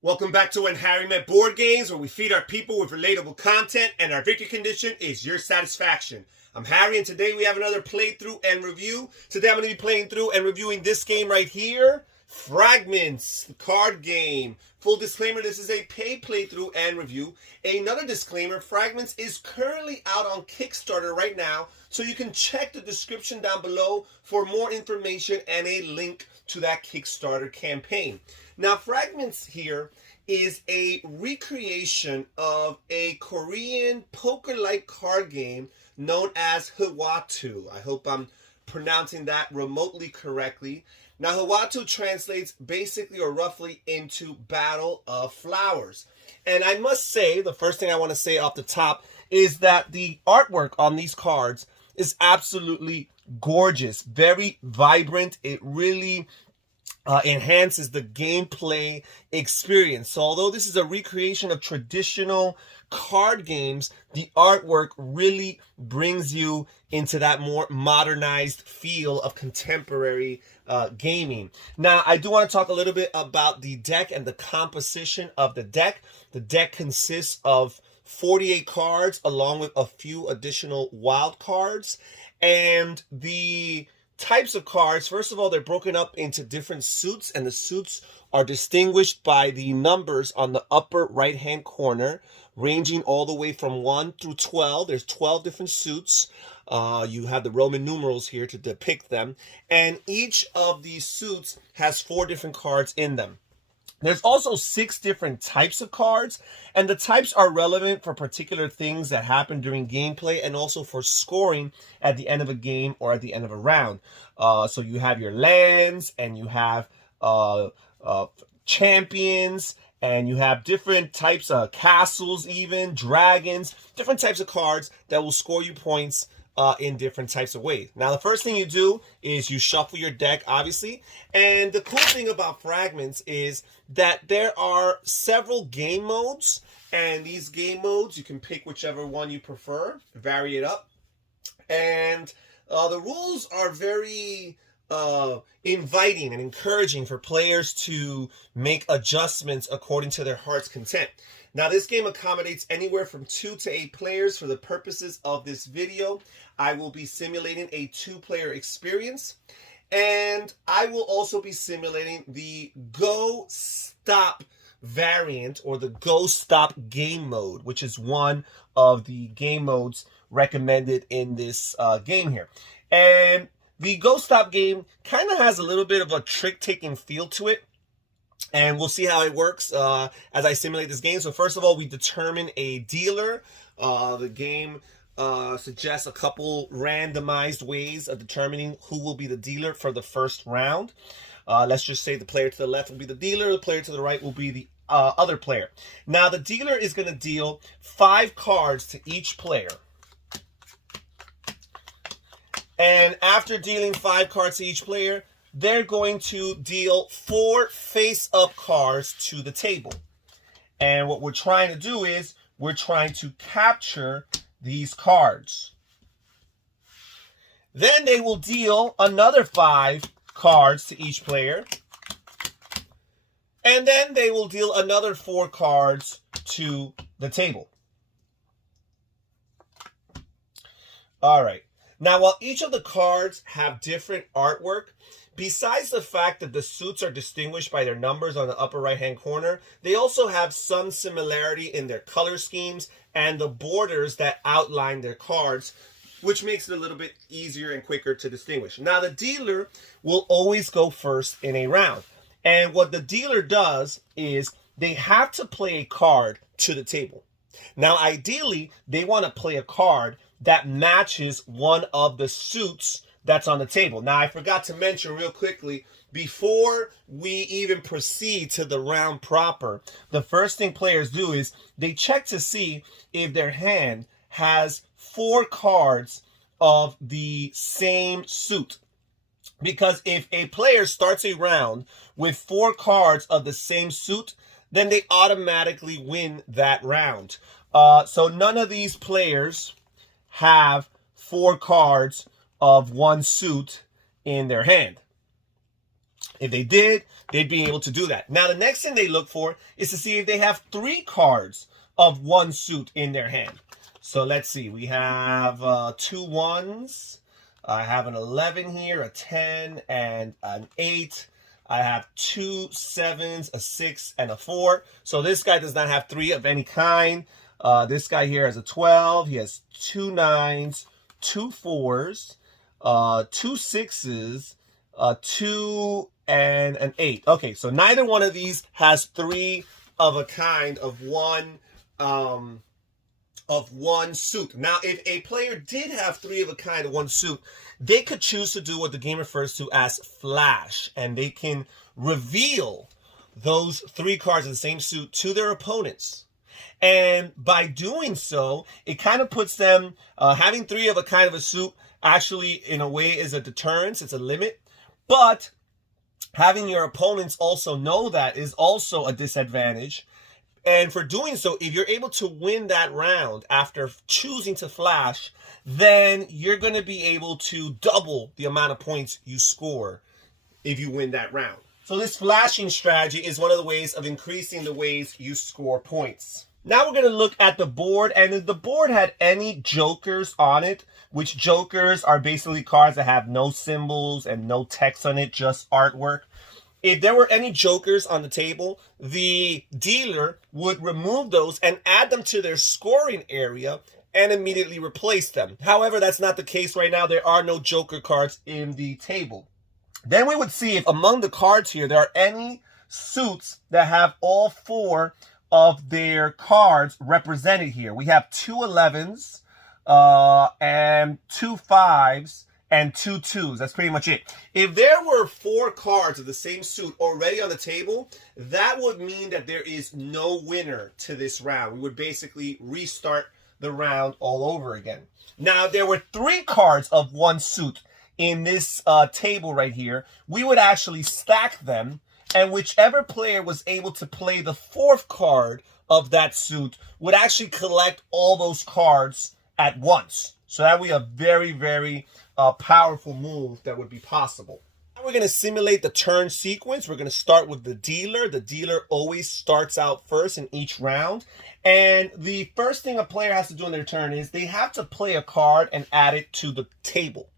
Welcome back to When Harry Met Board Games, where we feed our people with relatable content and our victory condition is your satisfaction. I'm Harry, and today we have another playthrough and review. Today I'm going to be playing through and reviewing this game right here, Fragmentz, the card game. Full disclaimer, this is a paid playthrough and review. Another disclaimer, Fragmentz is currently out on Kickstarter right now, so you can check the description down below for more information and a link to that Kickstarter campaign. Now, Fragmentz here is a recreation of a Korean poker-like card game known as Hwatu. I hope I'm pronouncing that remotely correctly. Now, Hwatu translates basically or roughly into Battle of Flowers. And I must say, the first thing I want to say off the top is that the artwork on these cards is absolutely gorgeous, very vibrant. It really enhances the gameplay experience. So although this is a recreation of traditional card games, the artwork really brings you into that more modernized feel of contemporary gaming. Now, I do want to talk a little bit about the deck and the composition of the deck. The deck consists of 48 cards along with a few additional wild cards. And the types of cards, first of all, they're broken up into different suits, and the suits are distinguished by the numbers on the upper right hand corner, ranging all the way from 1 through 12. There's 12 different suits. You have the Roman numerals here to depict them, and each of these suits has 4 different cards in them. There's also 6 different types of cards, and the types are relevant for particular things that happen during gameplay and also for scoring at the end of a game or at the end of a round. So you have your lands, and you have champions, and you have different types of castles, even dragons, different types of cards that will score you points in different types of ways. Now, the first thing you do is you shuffle your deck, obviously. And the cool thing about Fragmentz is that there are several game modes. And these game modes, you can pick whichever one you prefer, vary it up. And the rules are very inviting and encouraging for players to make adjustments according to their heart's content. Now, this game accommodates anywhere from 2 to 8 players. For the purposes of this video, I will be simulating a 2-player experience, and I will also be simulating the Go Stop variant, or the Go Stop game mode, which is one of the game modes recommended in this game here. And the Go Stop game kind of has a little bit of a trick-taking feel to it. And we'll see how it works as I simulate this game. So first of all, we determine a dealer. The game suggests a couple randomized ways of determining who will be the dealer for the first round. Let's just say the player to the left will be the dealer. The player to the right will be the other player. Now, the dealer is going to deal 5 cards to each player. And after dealing 5 cards to each player, they're going to deal 4 face-up cards to the table. And what we're trying to do is we're trying to capture these cards. Then they will deal another 5 cards to each player. And then they will deal another 4 cards to the table. All right. Now, while each of the cards have different artwork, besides the fact that the suits are distinguished by their numbers on the upper right-hand corner, they also have some similarity in their color schemes and the borders that outline their cards, which makes it a little bit easier and quicker to distinguish. Now, the dealer will always go first in a round. And what the dealer does is they have to play a card to the table. Now, ideally, they want to play a card that matches one of the suits that's on the table. Now, I forgot to mention real quickly, before we even proceed to the round proper, the first thing players do is they check to see if their hand has 4 cards of the same suit. Because if a player starts a round with 4 cards of the same suit, then they automatically win that round. So none of these players have 4 cards of one suit in their hand. If they did, they'd be able to do that. Now, the next thing they look for is to see if they have 3 cards of one suit in their hand. So let's see. We have 2 1s. I have an 11 here, a 10, and an 8. I have 2 7s, a 6, and a 4. So this guy does not have 3 of any kind. This guy here has a 12. He has 2 9s, 2 4s, 2 6s, 2 and an 8. Okay, so neither one of these has 3 of a kind of one suit. Now, if a player did have 3 of a kind of one suit, they could choose to do what the game refers to as flash, and they can reveal those 3 cards of the same suit to their opponents. And by doing so, it kind of puts them, having 3 of a kind of a suit actually in a way is a deterrence, it's a limit, but having your opponents also know that is also a disadvantage. And for doing so, if you're able to win that round after choosing to flash, then you're going to be able to double the amount of points you score if you win that round. So this flashing strategy is one of the ways of increasing the ways you score points. Now we're going to look at the board, and if the board had any jokers on it, which jokers are basically cards that have no symbols and no text on it, just artwork. If there were any jokers on the table, the dealer would remove those and add them to their scoring area and immediately replace them. However, that's not the case right now. There are no joker cards in the table. Then we would see if among the cards here, there are any suits that have all 4 of their cards represented here. We have 2 11s and 2 5s and 2 2s. That's pretty much it. If there were 4 cards of the same suit already on the table, that would mean that there is no winner to this round. We would basically restart the round all over again. Now, there were 3 cards of one suit in this table right here. We would actually stack them, and whichever player was able to play the 4th card of that suit would actually collect all those cards at once. So that would be a very, very powerful move that would be possible. Now we're going to simulate the turn sequence. We're going to start with the dealer. The dealer always starts out first in each round. And the first thing a player has to do on their turn is they have to play a card and add it to the table.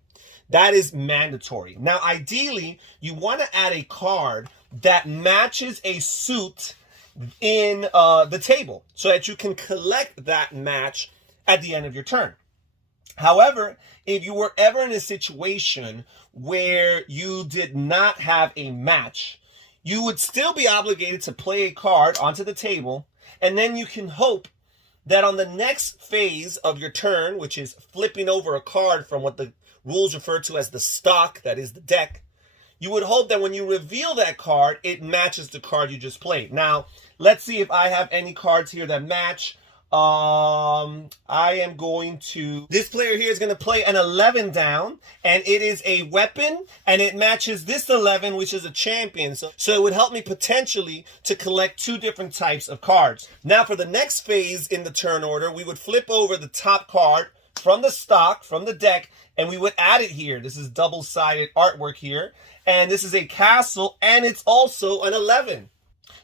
That is mandatory. Now, ideally, you want to add a card that matches a suit in the table so that you can collect that match at the end of your turn. However, if you were ever in a situation where you did not have a match, you would still be obligated to play a card onto the table, and then you can hope that on the next phase of your turn, which is flipping over a card from what the rules refer to as the stock, that is the deck, you would hope that when you reveal that card, it matches the card you just played. Now, let's see if I have any cards here that match. I am going to, this player here is going to play an 11 down, and it is a weapon, and it matches this 11, which is a champion. So it would help me potentially to collect 2 different types of cards. Now for the next phase in the turn order, we would flip over the top card from the stock, from the deck, and we would add it here. This is double-sided artwork here, and this is a castle, and it's also an 11.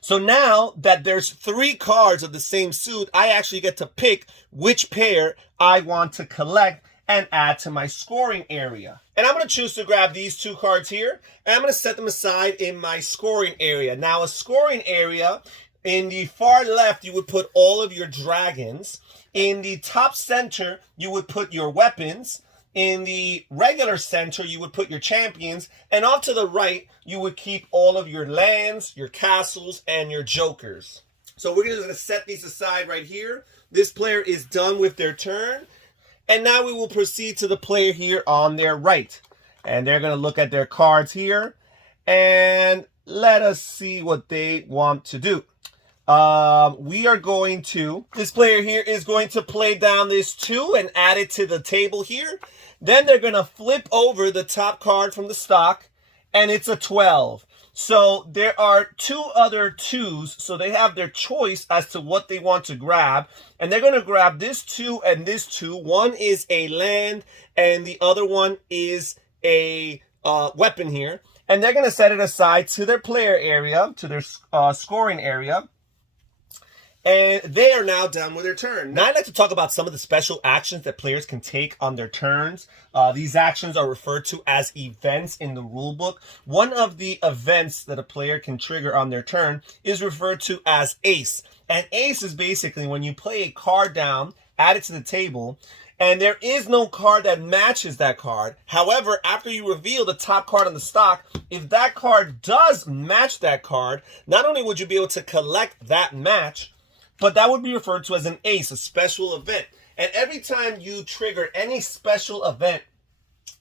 So now that there's 3 cards of the same suit, I actually get to pick which pair I want to collect and add to my scoring area. And I'm going to choose to grab these 2 cards here, and I'm going to set them aside in my scoring area. Now, a scoring area, in the far left, you would put all of your dragons. In the top center, you would put your weapons. In the regular center, you would put your champions, and off to the right, you would keep all of your lands, your castles, and your jokers. So we're just going to set these aside right here. This player is done with their turn, and now we will proceed to the player here on their right. And they're going to look at their cards here, and let us see what they want to do. This player here is going to play down this 2 and add it to the table here. Then they're going to flip over the top card from the stock, and it's a 12. So there are 2 other 2s, so they have their choice as to what they want to grab. And they're going to grab this 2 and this 2. One is a land, and the other one is a weapon here. and they're going to set it aside to their player area, to their scoring area. And they are now done with their turn. Now I'd like to talk about some of the special actions that players can take on their turns. These actions are referred to as events in the rulebook. One of the events that a player can trigger on their turn is referred to as ace. And ace is basically when you play a card down, add it to the table, and there is no card that matches that card. However, after you reveal the top card on the stock, if that card does match that card, not only would you be able to collect that match, but that would be referred to as an ace, a special event. And every time you trigger any special event,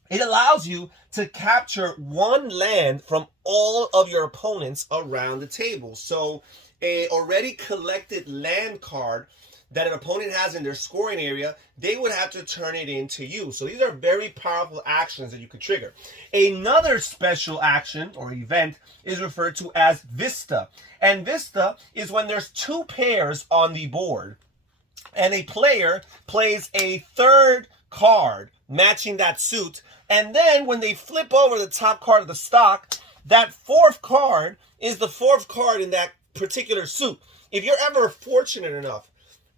it allows you to capture one land from all of your opponents around the table. So a already collected land card that an opponent has in their scoring area, they would have to turn it in to you. So these are very powerful actions that you could trigger. Another special action or event is referred to as Vista. And Vista is when there's two pairs on the board and a player plays a third card matching that suit. And then when they flip over the top card of the stock, that fourth card is the fourth card in that particular suit. If you're ever fortunate enough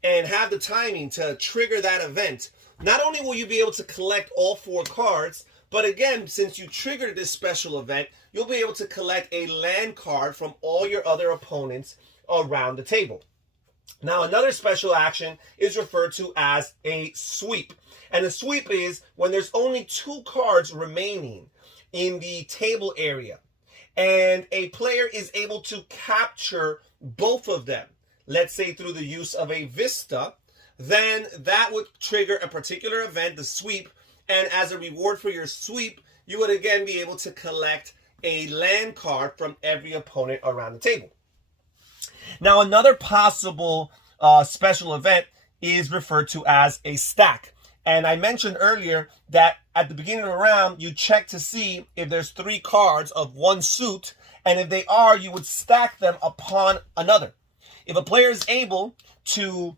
and have the timing to trigger that event, not only will you be able to collect all four cards, but again, since you triggered this special event, you'll be able to collect a land card from all your other opponents around the table. Now, another special action is referred to as a sweep. And a sweep is when there's only two cards remaining in the table area, and a player is able to capture both of them, let's say through the use of a Vista, then that would trigger a particular event, the sweep, and as a reward for your sweep, you would again be able to collect a land card from every opponent around the table. Now, another possible special event is referred to as a stack. And I mentioned earlier that at the beginning of the round, you check to see if there's three cards of one suit, and if they are, you would stack them upon another. If a player is able to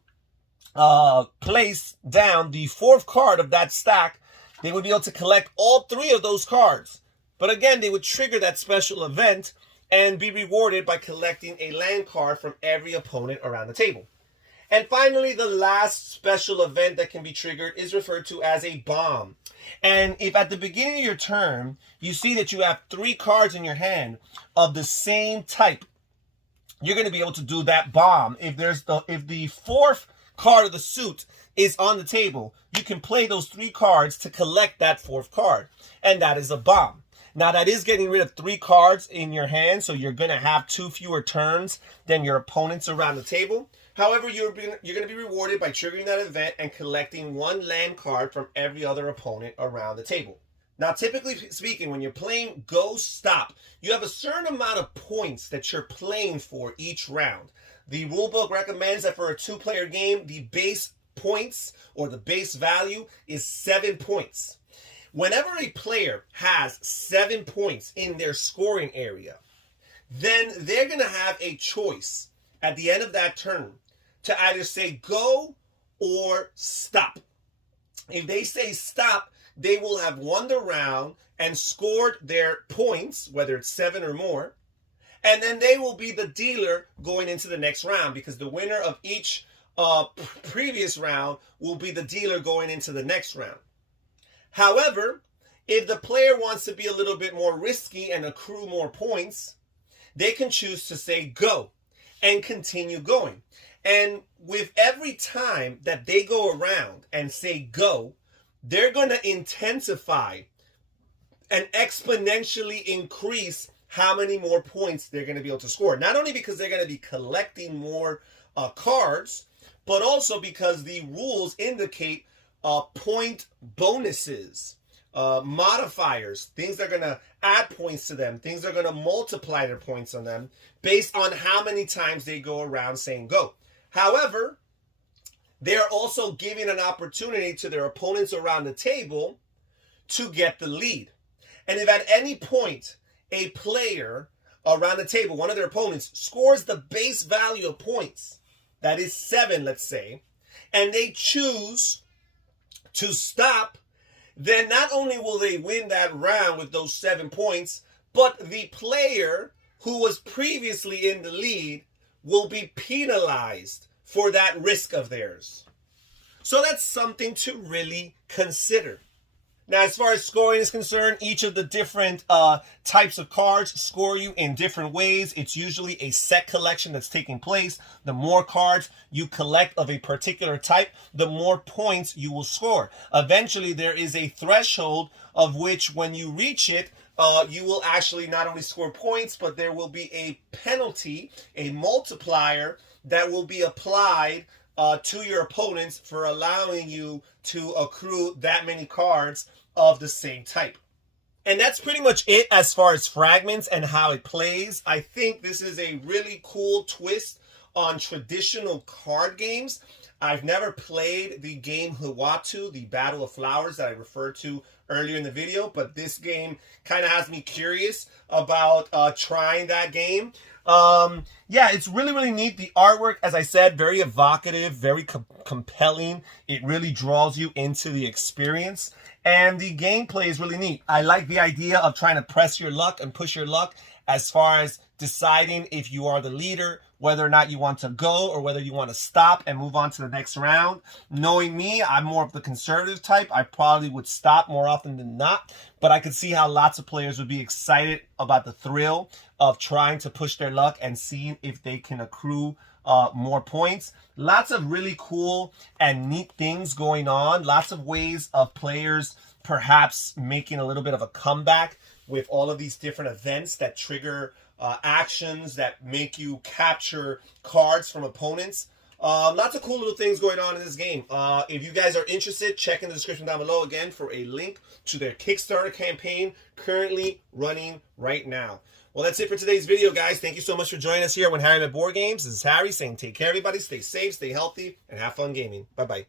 place down the fourth card of that stack, they would be able to collect all three of those cards. But again, they would trigger that special event and be rewarded by collecting a land card from every opponent around the table. And finally, the last special event that can be triggered is referred to as a bomb. And if at the beginning of your turn, you see that you have three cards in your hand of the same type, you're going to be able to do that bomb. If the fourth card of the suit is on the table, you can play those three cards to collect that fourth card. And that is a bomb. Now, that is getting rid of three cards in your hand, so you're going to have two fewer turns than your opponents around the table. However, you're going to be rewarded by triggering that event and collecting one land card from every other opponent around the table. Now, typically speaking, when you're playing Go Stop, you have a certain amount of points that you're playing for each round. The rulebook recommends that for a two-player game, the base points or the base value is 7 points. Whenever a player has 7 points in their scoring area, then they're going to have a choice at the end of that turn to either say go or stop. If they say stop, they will have won the round and scored their points, whether it's 7 or more, and then they will be the dealer going into the next round, because the winner of each previous round will be the dealer going into the next round. However, if the player wants to be a little bit more risky and accrue more points, they can choose to say go and continue going. And with every time that they go around and say go, they're going to intensify and exponentially increase how many more points they're going to be able to score. Not only because they're going to be collecting more cards, but also because the rules indicate point bonuses, modifiers, things that are going to add points to them, things that are going to multiply their points on them based on how many times they go around saying go. However, they're also giving an opportunity to their opponents around the table to get the lead. And if at any point a player around the table, one of their opponents, scores the base value of points, that is 7, let's say, and they choose to stop, then not only will they win that round with those 7 points, but the player who was previously in the lead will be penalized for that risk of theirs. So that's something to really consider. Now, as far as scoring is concerned, each of the different types of cards score you in different ways. It's usually a set collection that's taking place. The more cards you collect of a particular type, the more points you will score. Eventually, there is a threshold of which when you reach it, you will actually not only score points, but there will be a penalty, a multiplier that will be applied to your opponents for allowing you to accrue that many cards of the same type. And that's pretty much it as far as Fragmentz and how it plays. I think this is a really cool twist on traditional card games. I've never played the game Hiwatu, the Battle of Flowers that I referred to earlier in the video, but this game kind of has me curious about trying that game. Yeah, it's really, really neat. The artwork, as I said, very evocative, very compelling. It really draws you into the experience. And the gameplay is really neat. I like the idea of trying to press your luck and push your luck as far as deciding if you are the leader, whether or not you want to go or whether you want to stop and move on to the next round. Knowing me, I'm more of the conservative type. I probably would stop more often than not, but I could see how lots of players would be excited about the thrill of trying to push their luck and seeing if they can accrue more points. Lots of really cool and neat things going on. Lots of ways of players perhaps making a little bit of a comeback with all of these different events that trigger actions that make you capture cards from opponents. Lots of cool little things going on in this game. If you guys are interested, check in the description down below again for a link to their Kickstarter campaign currently running right now. Well, that's it for today's video, guys. Thank you so much for joining us here at When Harry Met Board Games. This is Harry saying take care, everybody. Stay safe, stay healthy, and have fun gaming. Bye-bye.